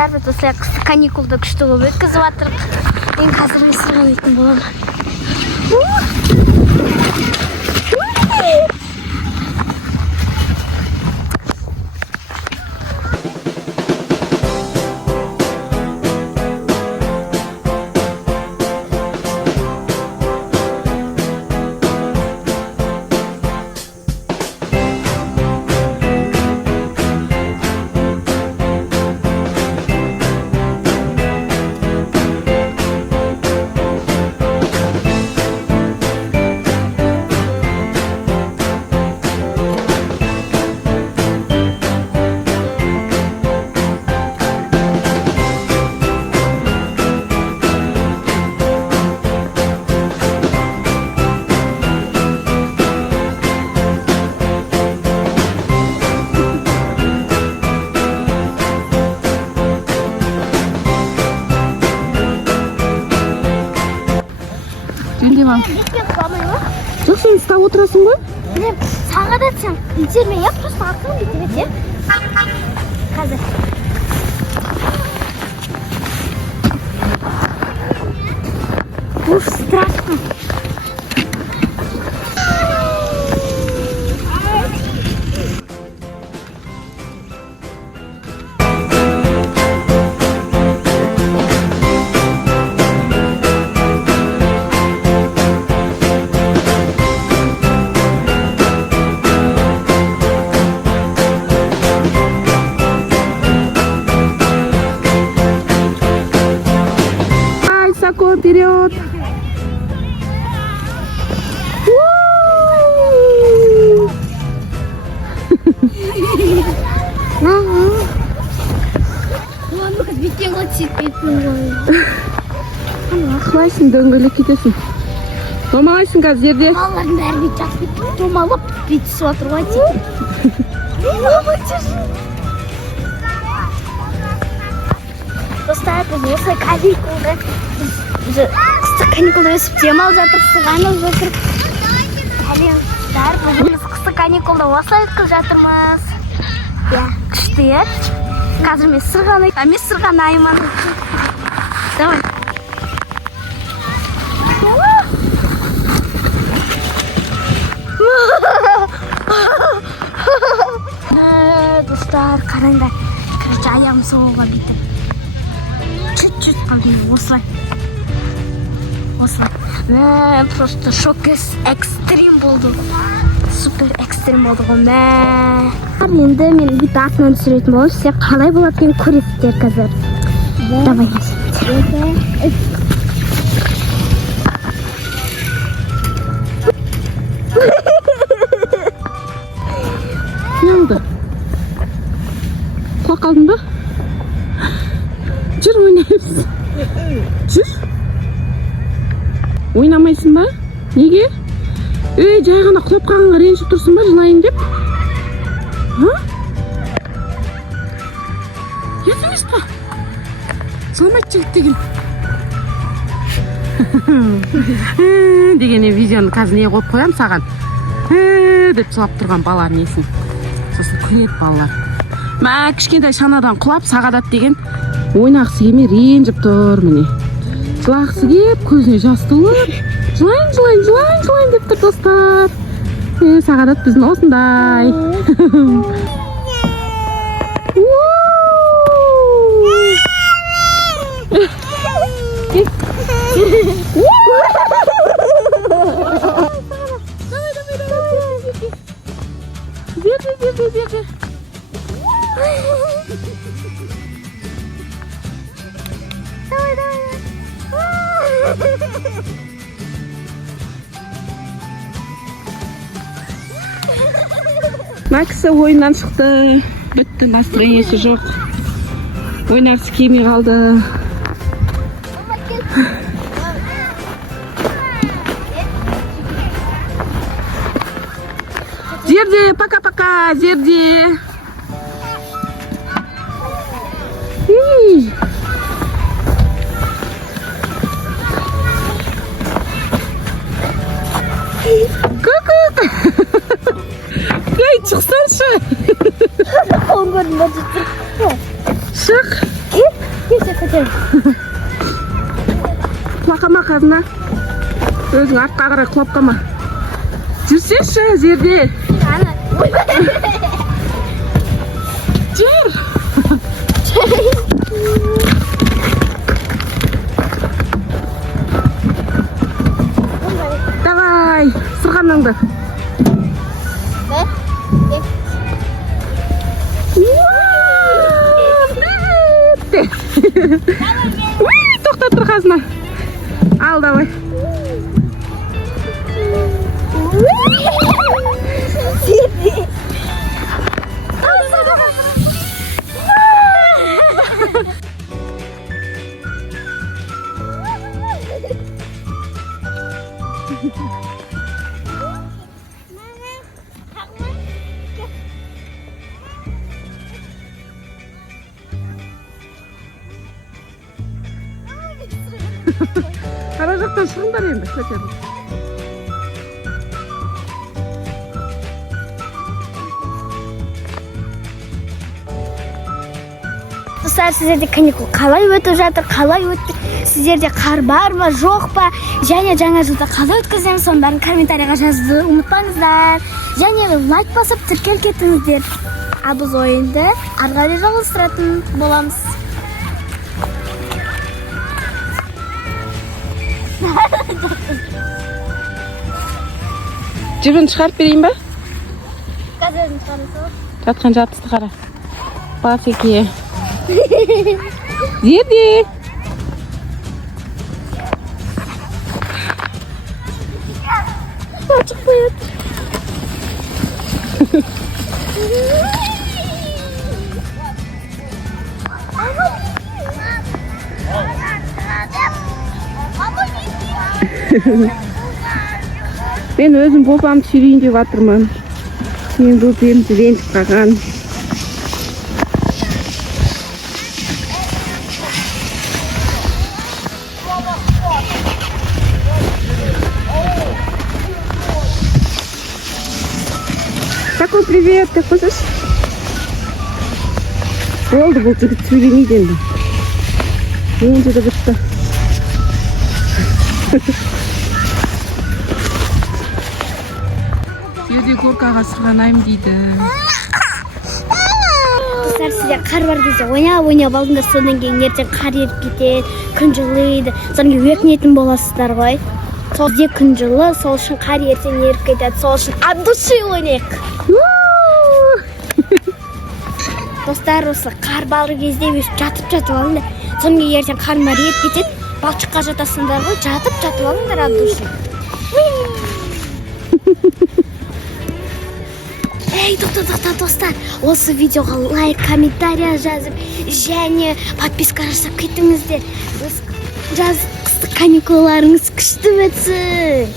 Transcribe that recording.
қыздар, біз осылай қысқы каникулды күшті болып өткізіп жатырмық. Мен қазір мен сырғанайтын боламын. Жоқ, сен ұстап отырасың ғой? Білем, сағат атсаң, итерме, я просто ақылым бітіреді, қазір. Уф, страшно. Вперед! Ладно, беттен ғой жетпейтін ғой. Қалайсың, дөңгелек кетесің. Домалайсың қазір жерде. Балалардың бәрі бет жатып кетті. Домалап бет түсіп жатыр ғой тек. Достар, біз осылай каникулда қысқы каникулда өсіп демалып жатырмыз, сырғанап жатырмыз. Пәленсіздер, біз қысқы каникулда осылай өткізіп жатырмыз. Иә, күшті, иә. Қазір мен сырғанаймын. Мен сырғанаймын. Давай. Достар, қараңдар. Короче, аяғым соғуға бүйтіп. Чуть-чуть қалдым, осылай. Просто шок экстрим болды. Супер экстрим болды ғой. Енді мен бүйтіп артынан түсіретін боламын. Сіздер қалай болады екен көресіздер қазір. Давай. Не oldu? Kulak aldın mı? Жүр, ойнаймыз. Жүр. Ойнамайсың ба? Неге? Жай ғана құлап қалғанға ренжіп тұрсың ба, жылайын деп? Ұят емес па? Жыламайды жігіт деген. Дегене видеоны қазір не қойып қоям саған? Деп жылап тұрған баланың несін. Сосын күледі балалар. Мә, кішкентай шанадан құлап сағадат деген ойнағысы келмей ренжіп тұр міне. Жылағысы кеп, көзіне жас толып, жылайын деп тұр достар. Сағадат біздің осындай. Беги. Давай. Макса ойыннан шықты. Бітті, настроениесі жоқ. Ойнағысы келмей қалды. Зерде, пока-пока, Зерде. Шықсаңшы. Қолым көрінбей жатыр. Шық. Құлақама қазына. Өзің артқа қарай құлап қалма. Жүрсеші жерде. Жүр. Давай, сырғанаңды. Тоқтат тұр қазына. Ал, давай. Ара жақтан шығыңдар енді, көтеріліп. Достар, сіздерде каникул қалай өтіп жатыр, қалай өтті? Сіздерде қар бар ма, жоқ па? Және жаңа жылда қалай өткіземіз, соның бәрін комментарийға жазуды ұмытпаңыздар. Және лайк басып тіркел кетіңіздер. Ал біз ойынды ары қарай жалғастыратын боламыз. Жібін шығарып берейін ба? Қазір шығарып. Жатқан жатысты қара. Басеке. Зерде. Açık bayat. Ben özüm bopamды süreyін деп жатырмын. Мен бұл жерімді ренжіп қалған. Какой привет, ты хочешь? Болды, бұл жігіт сөйлемейді енді. Енді де бітті. Жерде горкаға сырғанайым дейді. Достар, сіздер қар бар кезде ойнап алдыңдар, содан кейін ертең қар еріп кетеді, күн жылыйды. Содан кейін өкінетін боласыздар ғой. Сол кезде күн жылы, сол үшін қар ертең еріп кетеді. Сол үшін от души ойнайық. Достар, осы қар бары кезде жатып алыңдар. Содан кейін ертең қарындар еріп кетеді. Балшыққа жатасыңдар ғой, жатып алыңдар от души. Эй, тоқта достар, осы видеоға лайк, комментария жазып, және подписка жасап кетіңіздер. Жаз қысты каникулдарыңыз күшті өтсін.